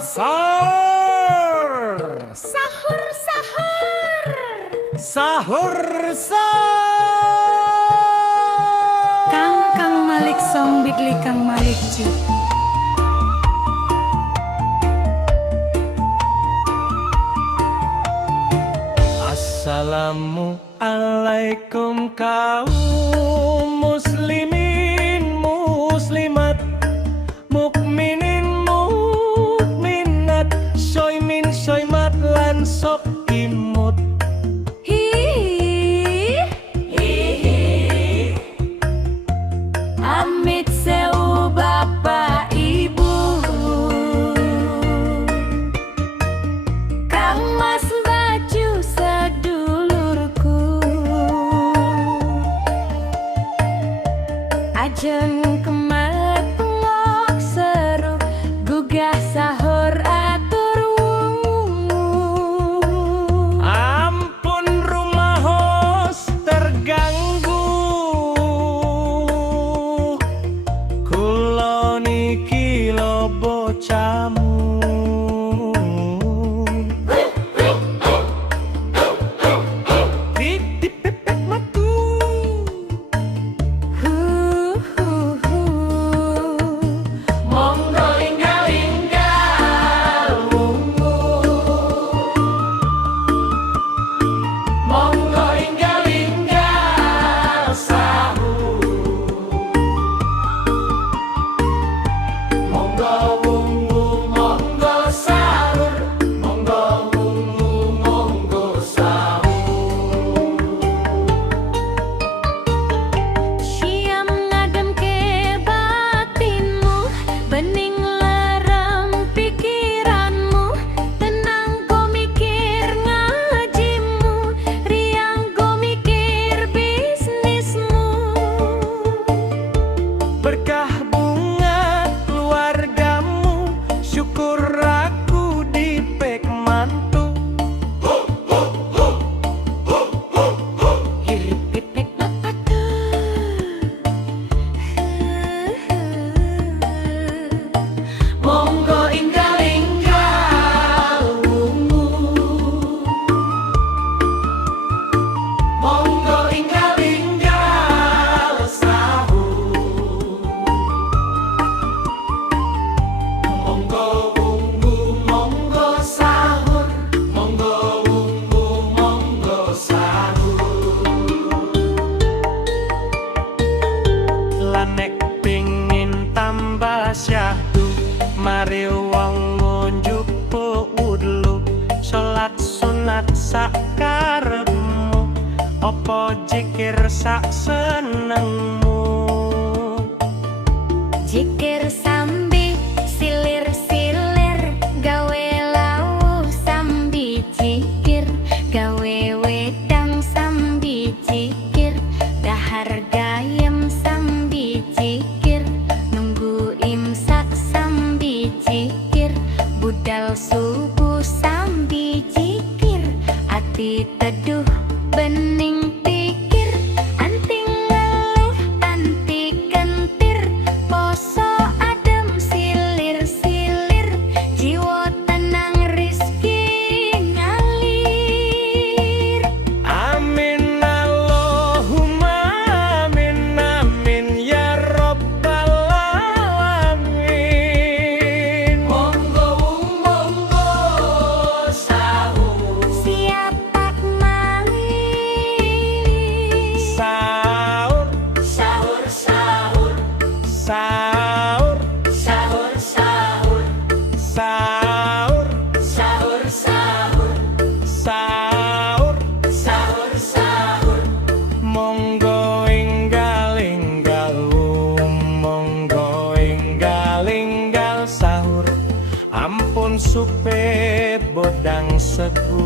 sahur. Sahur, sahur. Sahur, sahur. Kang Malik song bigli Kang Malik Ji. Assalamualaikum kaum muslimin muslimat, mukminin mukminat, soimin soimat lan sok imut. Amit seu Bapak Ibu, Kang Mas baju sedulurku, ajeng kemet pengok seru, gugah sahur atur wungu. Ampun rumah hos terganggu, kulo niki lo bocamu. Dipepet matu. Monggo inggal-inggal wungu, monggo inggal-inggal sahur, monggo wungu monggo sahur, monggo wungu monggo sahur. Siam ngademke batinmu, bening larang pikiranmu, tenang go mikir ngajimu, riang go mikir bisnismu. Berkah bunga keluargamu, syukur aku dipek mantu. Hirip pipek napatu. Monggo inggal-inggal wungu, monggo inggal-inggal sahur, monggo wungu monggo sahur, monggo wungu monggo sahur. Lanek pingin tambah syahdu, mari wong ngunjupu udlu, sholat sunat sak karepmu, opo jikir sak senengmu. Jikir sambi silir-silir, gawe lawuh sambi jikir, gawe wedang sambi jikir, dahar gayem sambi jikir, nunggu imsak sambi jikir, budal subuh sambi jikir, ati teduh bening pikir, anting ngeluh anti kentir, poso adem silir-silir, jiwa tenang rizki ngalir. Amin Allahumma amin amin ya rabbal alamin. Monggo monggo sahur, Siapak malis, sahur sahur sahur, sahur sahur sahur, sahur sahur sahur, sahur. sahur sahur. Monggo inggal-inggal monggo inggal-inggal sahur, ampun supe bodang segu.